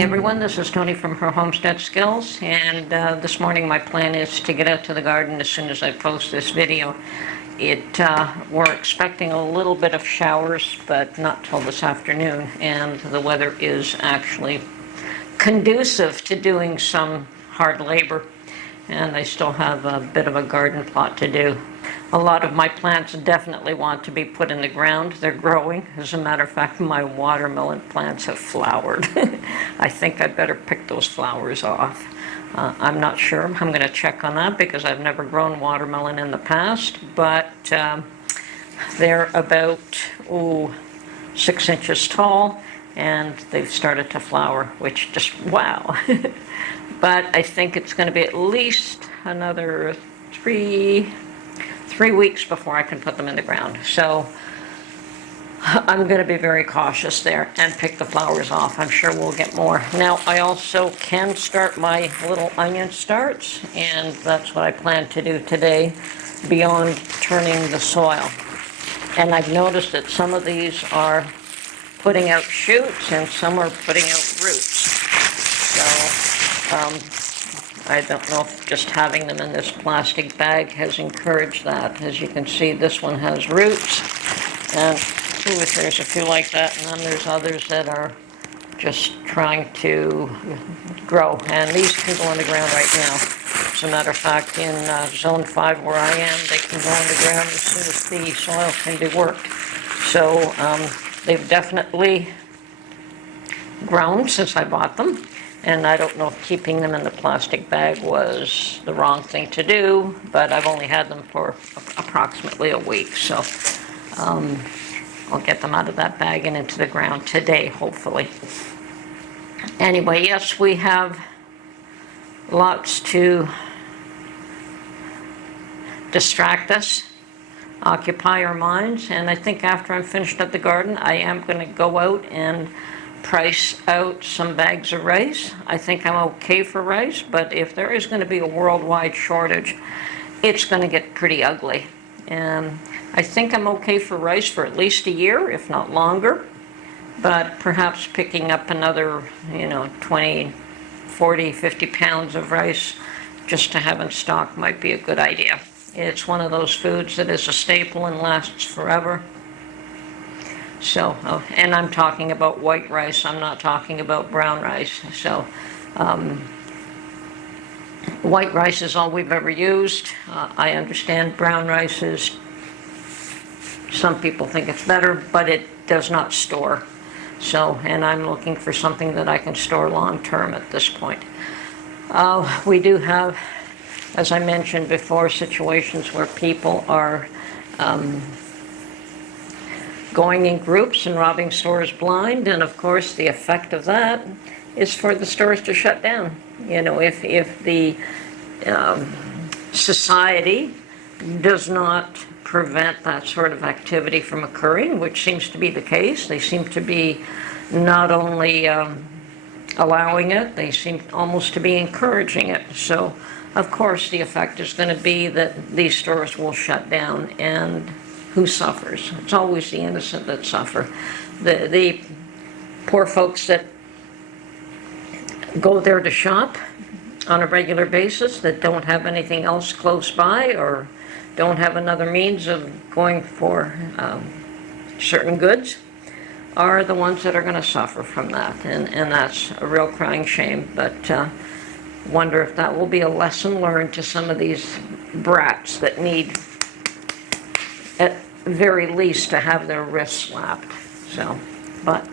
morning, everyone. This is Tony from her Homestead Skills, and this morning my plan is to get out to the garden as soon as I post this video. We're expecting a little bit of showers, but not till this afternoon, and the weather is actually conducive to doing some hard labor, and I still have a bit of a garden plot to do. A lot of my plants definitely want to be put in the ground. They're growing. As a matter of fact, my watermelon plants have flowered. I think I'd better pick those flowers off. I'm not sure. I'm going to check on that because I've never grown watermelon in the past, but they're about 6 inches tall, and they've started to flower, which just, wow. But I think it's going to be at least another three weeks before I can put them in the ground. So I'm going to be very cautious there and pick the flowers off. I'm sure we'll get more. Now, I also can start my little onion starts, and that's what I plan to do today beyond turning the soil. And I've noticed that some of these are putting out shoots and some are putting out roots. So I don't know if just having them in this plastic bag has encouraged that. As you can see, this one has roots, and there's a few like that, and then there's others that are just trying to grow, and these can go in the ground right now. As a matter of fact, in zone 5 where I am, they can go in the ground as soon as the soil can be worked. So they've definitely grown since I bought them. And I don't know if keeping them in the plastic bag was the wrong thing to do, but I've only had them for approximately a week. So I'll get them out of that bag and into the ground today, hopefully. Anyway, yes, we have lots to distract us, occupy our minds. And I think after I'm finished at the garden, I am going to go out and price out some bags of rice. I think I'm okay for rice, but if there is going to be a worldwide shortage, it's going to get pretty ugly. And I think I'm okay for rice for at least a year, if not longer, but perhaps picking up another, 20, 40, 50 pounds of rice just to have in stock might be a good idea. It's one of those foods that is a staple and lasts forever. So, and I'm talking about white rice, I'm not talking about brown rice. So, white rice is all we've ever used. I understand brown rice is, some people think it's better, but it does not store. So, and I'm looking for something that I can store long term at this point. We do have, as I mentioned before, situations where people are going in groups and robbing stores blind, and of course the effect of that is for the stores to shut down. If the society does not prevent that sort of activity from occurring, which seems to be the case, they seem to be not only allowing it, they seem almost to be encouraging it. So of course the effect is going to be that these stores will shut down, and who suffers? It's always the innocent that suffer. The poor folks that go there to shop on a regular basis, that don't have anything else close by or don't have another means of going for certain goods, are the ones that are going to suffer from that. And that's a real crying shame. But wonder if that will be a lesson learned to some of these brats that need, at very least, to have their wrists slapped. So, but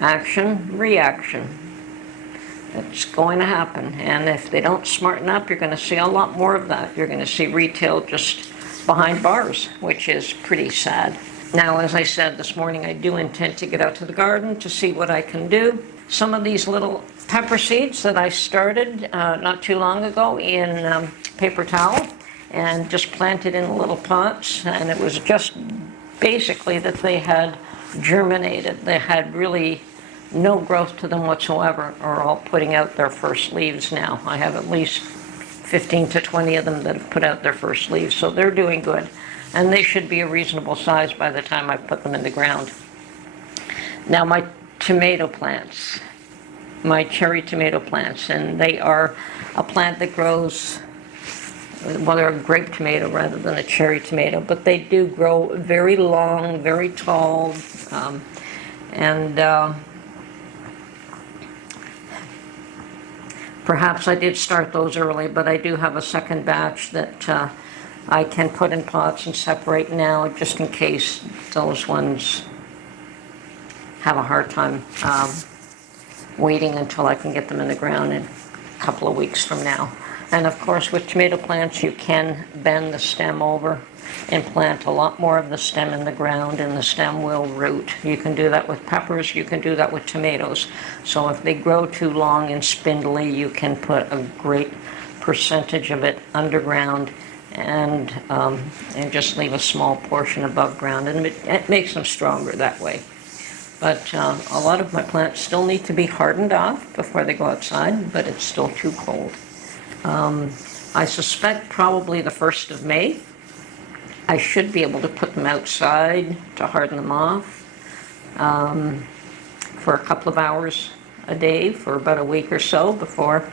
action, reaction. It's going to happen. And if they don't smarten up, you're going to see a lot more of that. You're going to see retail just behind bars, which is pretty sad. Now, as I said this morning, I do intend to get out to the garden to see what I can do. Some of these little pepper seeds that I started not too long ago in paper towel, and just planted in little pots, and it was just basically that they had germinated. They had really no growth to them whatsoever, are all putting out their first leaves now. I have at least 15 to 20 of them that have put out their first leaves, so they're doing good. And they should be a reasonable size by the time I put them in the ground. Now my tomato plants. my cherry tomato plants, and they are a plant that grows, well, they're a grape tomato rather than a cherry tomato, but they do grow very long, very tall, and perhaps I did start those early, but I do have a second batch that I can put in pots and separate now, just in case those ones have a hard time waiting until I can get them in the ground in a couple of weeks from now. And of course, with tomato plants, you can bend the stem over and plant a lot more of the stem in the ground, and the stem will root. You can do that with peppers, you can do that with tomatoes. So if they grow too long and spindly, you can put a great percentage of it underground and just leave a small portion above ground, and it makes them stronger that way. But a lot of my plants still need to be hardened off before they go outside, but it's still too cold. I suspect probably the 1st of May, I should be able to put them outside to harden them off for a couple of hours a day for about a week or so before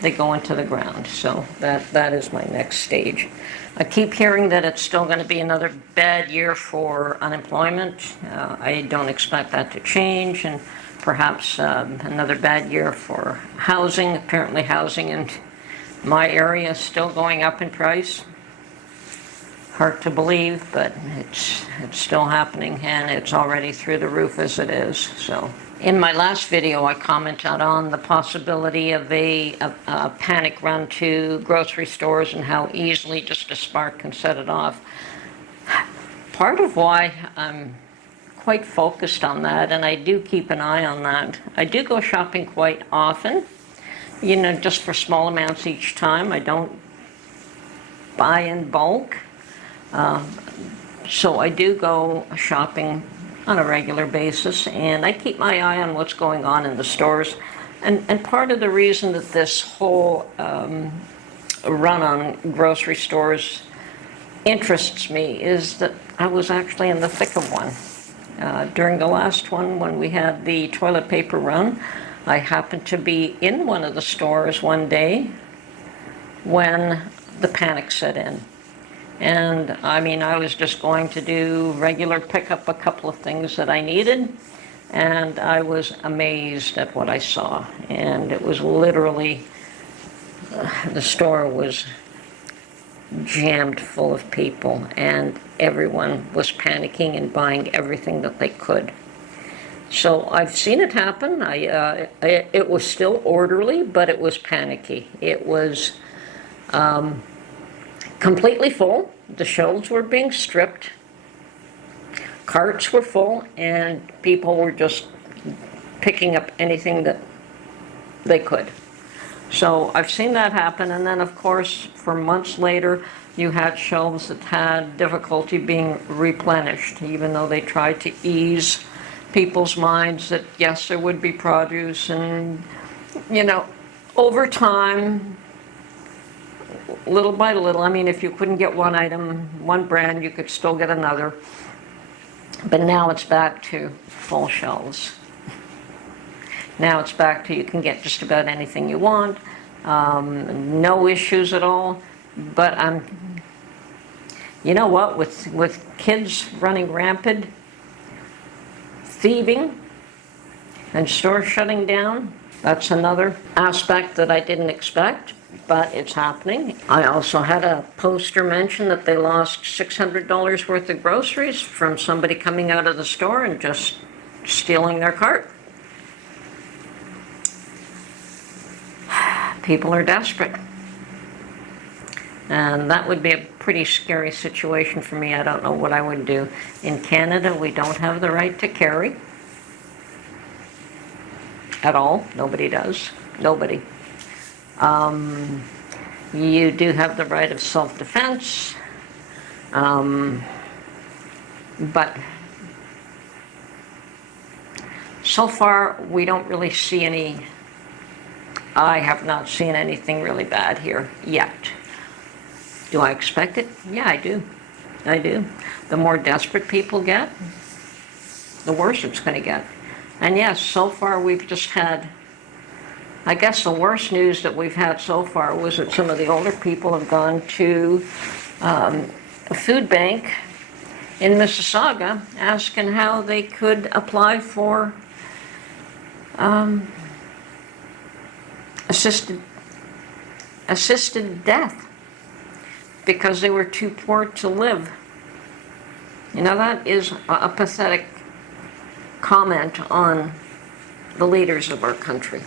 they go into the ground. So that is my next stage. I keep hearing that it's still going to be another bad year for unemployment. I don't expect that to change, and perhaps another bad year for housing. Apparently housing in my area is still going up in price. Hard to believe, but it's still happening, and it's already through the roof as it is. So in my last video, I commented on the possibility of a panic run to grocery stores and how easily just a spark can set it off. Part of why I'm quite focused on that, and I do keep an eye on that, I do go shopping quite often, you know, just for small amounts each time. I don't buy in bulk. So I do go shopping on a regular basis, and I keep my eye on what's going on in the stores. And part of the reason that this whole run on grocery stores interests me is that I was actually in the thick of one. During the last one, when we had the toilet paper run, I happened to be in one of the stores one day when the panic set in. And I mean, I was just going to do regular pickup, a couple of things that I needed, and I was amazed at what I saw. And it was literally, the store was jammed full of people, and everyone was panicking and buying everything that they could. So I've seen it happen. It was still orderly, but it was panicky. It was completely full. The shelves were being stripped. Carts were full, and people were just picking up anything that they could. So I've seen that happen, and then of course for months later you had shelves that had difficulty being replenished, even though they tried to ease people's minds that yes, there would be produce, and you know, over time, little by little, I mean, if you couldn't get one item, one brand, you could still get another. But now it's back to full shelves. Now it's back to you can get just about anything you want, no issues at all. But you know what, with kids running rampant, thieving, and stores shutting down, that's another aspect that I didn't expect, but it's happening. I also had a poster mention that they lost $600 worth of groceries from somebody coming out of the store and just stealing their cart. People are desperate. And that would be a pretty scary situation for me. I don't know what I would do. In Canada, we don't have the right to carry at all. Nobody does. Nobody. You do have the right of self-defense, but so far we don't really see any. I have not seen anything really bad here yet. Do I expect it? Yeah, I do. I do. The more desperate people get, the worse it's going to get. And yes, so far we've just had I guess the worst news that we've had so far was that some of the older people have gone to a food bank in Mississauga asking how they could apply for assisted death because they were too poor to live. You know, that is a pathetic comment on the leaders of our country.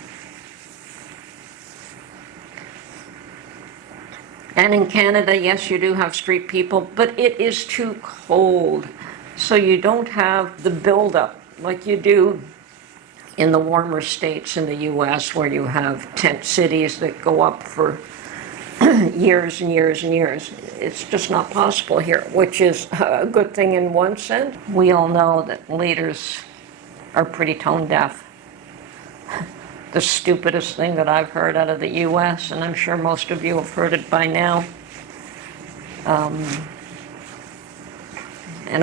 And in Canada, yes, you do have street people, but it is too cold. So you don't have the buildup like you do in the warmer states in the US, where you have tent cities that go up for years and years and years. It's just not possible here, which is a good thing in one sense. We all know that leaders are pretty tone deaf. The stupidest thing that I've heard out of the US, and I'm sure most of you have heard it by now, and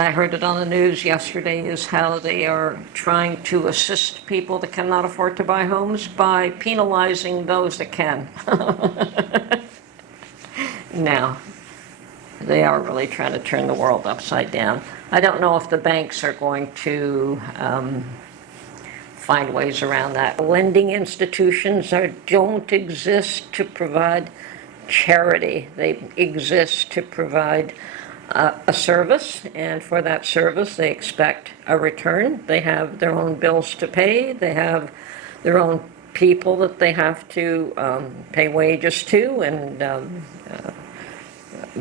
I heard it on the news yesterday, is how they are trying to assist people that cannot afford to buy homes by penalizing those that can. Now, they are really trying to turn the world upside down. I don't know if the banks are going to find ways around that. Lending institutions don't exist to provide charity. They exist to provide a service, and for that service they expect a return. They have their own bills to pay. They have their own people that they have to pay wages to, and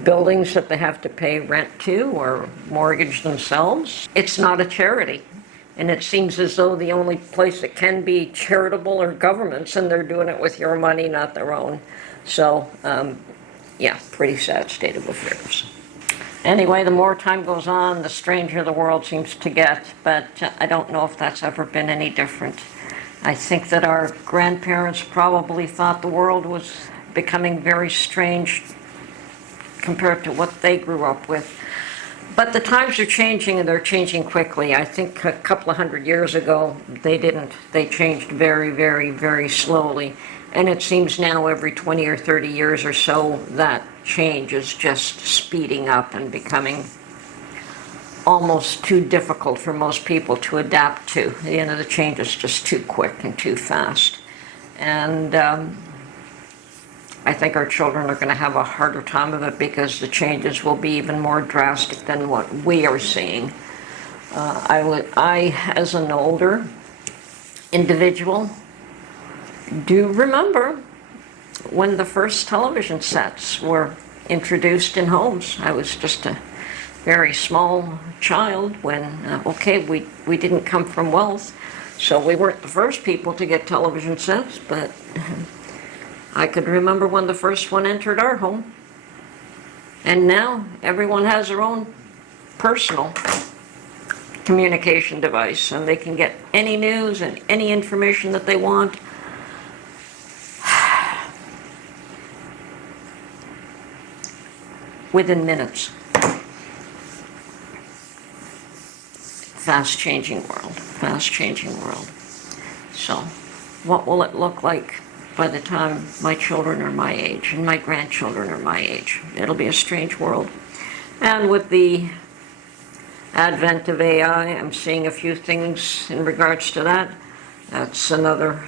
buildings that they have to pay rent to or mortgage themselves. It's not a charity. And it seems as though the only place that can be charitable are governments, and they're doing it with your money, not their own. So, yeah, pretty sad state of affairs. Anyway, the more time goes on, the stranger the world seems to get, but I don't know if that's ever been any different. I think that our grandparents probably thought the world was becoming very strange compared to what they grew up with. But the times are changing, and they're changing quickly. I think a couple of hundred years ago, they didn't. They changed very, very, very slowly. And it seems now every 20 or 30 years or so, that change is just speeding up and becoming almost too difficult for most people to adapt to. You know, the change is just too quick and too fast. And I think our children are going to have a harder time of it because the changes will be even more drastic than what we are seeing. I, as an older individual, do remember when the first television sets were introduced in homes. I was just a very small child when, okay, we didn't come from wealth, so we weren't the first people to get television sets, but I could remember when the first one entered our home. And now everyone has their own personal communication device, and they can get any news and any information that they want. Within minutes. Fast-changing world. So, what will it look like by the time my children are my age and my grandchildren are my age? It'll be a strange world. And with the advent of AI, I'm seeing a few things in regards to that. That's another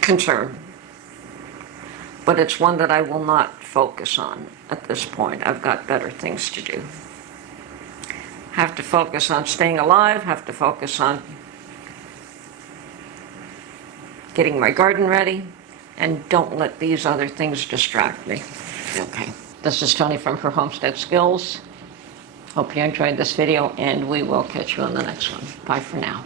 concern. But it's one that I will not focus on at this point. I've got better things to do. Have to focus on staying alive, have to focus on getting my garden ready, and don't let these other things distract me. Okay. This is Tony from Her Homestead Skills. Hope you enjoyed this video, and we will catch you on the next one. Bye for now.